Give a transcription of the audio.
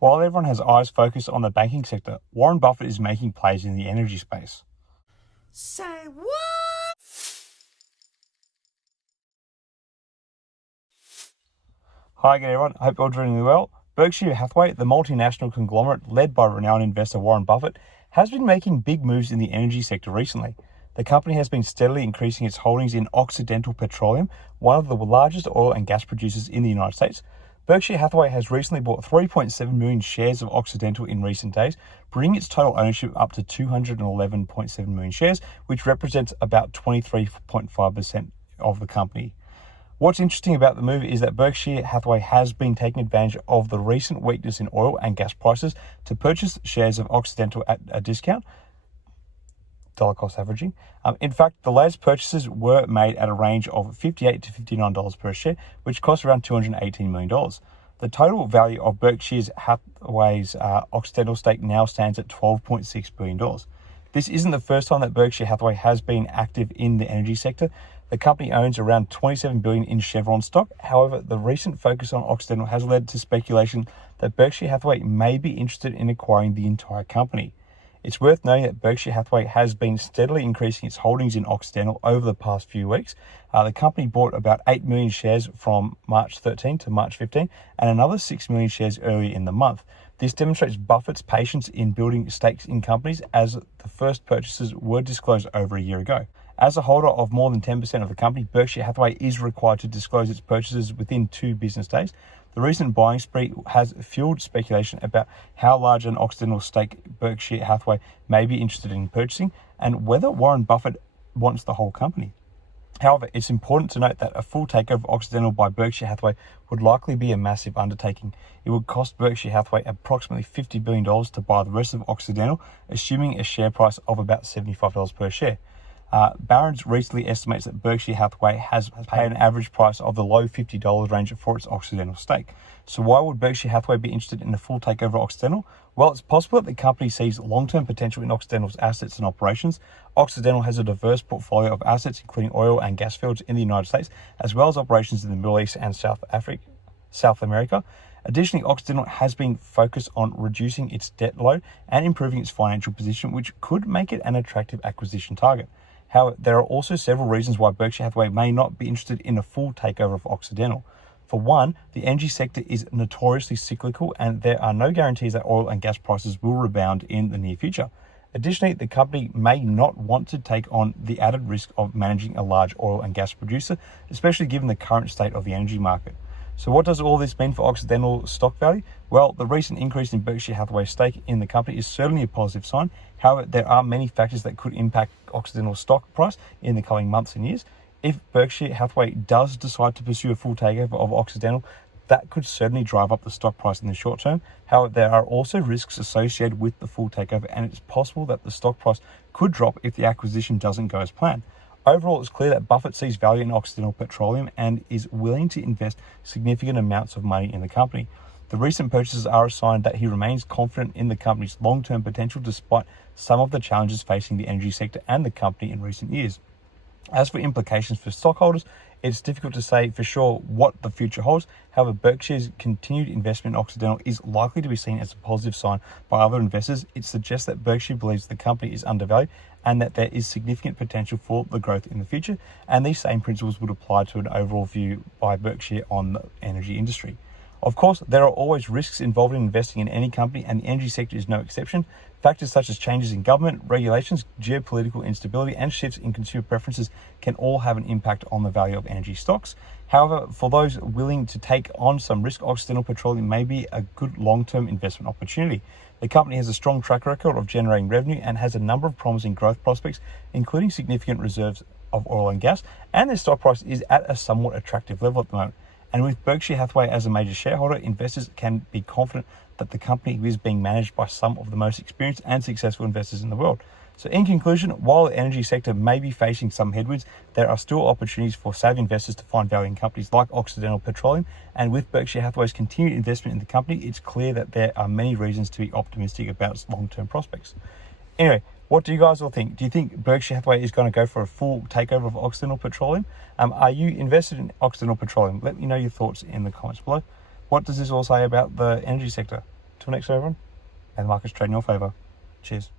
While everyone has eyes focused on the banking sector, Warren Buffett is making plays in the energy space. Say what? Hi again everyone, I hope you're all doing really well. Berkshire Hathaway, the multinational conglomerate led by renowned investor Warren Buffett, has been making big moves in the energy sector recently. The company has been steadily increasing its holdings in Occidental Petroleum, one of the largest oil and gas producers in the United States. Berkshire Hathaway has recently bought 3.7 million shares of Occidental in recent days, bringing its total ownership up to 211.7 million shares, which represents about 23.5% of the company. What's interesting about the move is that Berkshire Hathaway has been taking advantage of the recent weakness in oil and gas prices to purchase shares of Occidental at a discount, dollar cost averaging. In fact, the latest purchases were made at a range of $58 to $59 per share, which costs around $218 million. The total value of Berkshire Hathaway's Occidental stake now stands at $12.6 billion. This isn't the first time that Berkshire Hathaway has been active in the energy sector. The company owns around $27 billion in Chevron stock. However, the recent focus on Occidental has led to speculation that Berkshire Hathaway may be interested in acquiring the entire company. It's worth noting that Berkshire Hathaway has been steadily increasing its holdings in Occidental over the past few weeks. The company bought about 8 million shares from March 13 to March 15 and another 6 million shares earlier in the month. This demonstrates Buffett's patience in building stakes in companies, as the first purchases were disclosed over a year ago. As a holder of more than 10% of the company, Berkshire Hathaway is required to disclose its purchases within 2 business days. The recent buying spree has fueled speculation about how large an Occidental stake Berkshire Hathaway may be interested in purchasing and whether Warren Buffett wants the whole company. However, it's important to note that a full takeover of Occidental by Berkshire Hathaway would likely be a massive undertaking. It would cost Berkshire Hathaway approximately $50 billion to buy the rest of Occidental, assuming a share price of about $75 per share. Barron's recently estimates that Berkshire Hathaway has paid an average price of the low $50 range for its Occidental stake. So why would Berkshire Hathaway be interested in a full takeover of Occidental? Well, it's possible that the company sees long-term potential in Occidental's assets and operations. Occidental has a diverse portfolio of assets, including oil and gas fields in the United States, as well as operations in the Middle East and South America. Additionally, Occidental has been focused on reducing its debt load and improving its financial position, which could make it an attractive acquisition target. However, there are also several reasons why Berkshire Hathaway may not be interested in a full takeover of Occidental. For one, the energy sector is notoriously cyclical and there are no guarantees that oil and gas prices will rebound in the near future. Additionally, the company may not want to take on the added risk of managing a large oil and gas producer, especially given the current state of the energy market. So what does all this mean for Occidental stock value? Well, the recent increase in Berkshire Hathaway's stake in the company is certainly a positive sign. However, there are many factors that could impact Occidental's stock price in the coming months and years. If Berkshire Hathaway does decide to pursue a full takeover of Occidental, that could certainly drive up the stock price in the short term. However, there are also risks associated with the full takeover, and it's possible that the stock price could drop if the acquisition doesn't go as planned. Overall, it's clear that Buffett sees value in Occidental Petroleum and is willing to invest significant amounts of money in the company. The recent purchases are a sign that he remains confident in the company's long-term potential despite some of the challenges facing the energy sector and the company in recent years. As for implications for stockholders, it's difficult to say for sure what the future holds. However, Berkshire's continued investment in Occidental is likely to be seen as a positive sign by other investors. It suggests that Berkshire believes the company is undervalued and that there is significant potential for the growth in the future. And these same principles would apply to an overall view by Berkshire on the energy industry. Of course, there are always risks involved in investing in any company, and the energy sector is no exception. Factors such as changes in government, regulations, geopolitical instability, and shifts in consumer preferences can all have an impact on the value of energy stocks. However, for those willing to take on some risk, Occidental Petroleum may be a good long-term investment opportunity. The company has a strong track record of generating revenue and has a number of promising growth prospects, including significant reserves of oil and gas, and their stock price is at a somewhat attractive level at the moment. And with Berkshire Hathaway as a major shareholder, investors can be confident that the company is being managed by some of the most experienced and successful investors in the world. So in conclusion, while the energy sector may be facing some headwinds, there are still opportunities for savvy investors to find value in companies like Occidental Petroleum. And with Berkshire Hathaway's continued investment in the company, it's clear that there are many reasons to be optimistic about its long-term prospects. Anyway, what do you guys all think? Do you think Berkshire Hathaway is going to go for a full takeover of Occidental Petroleum? Are you invested in Occidental Petroleum? Let me know your thoughts in the comments below. What does this all say about the energy sector? Till next, everyone. And the market's trading in your favour. Cheers.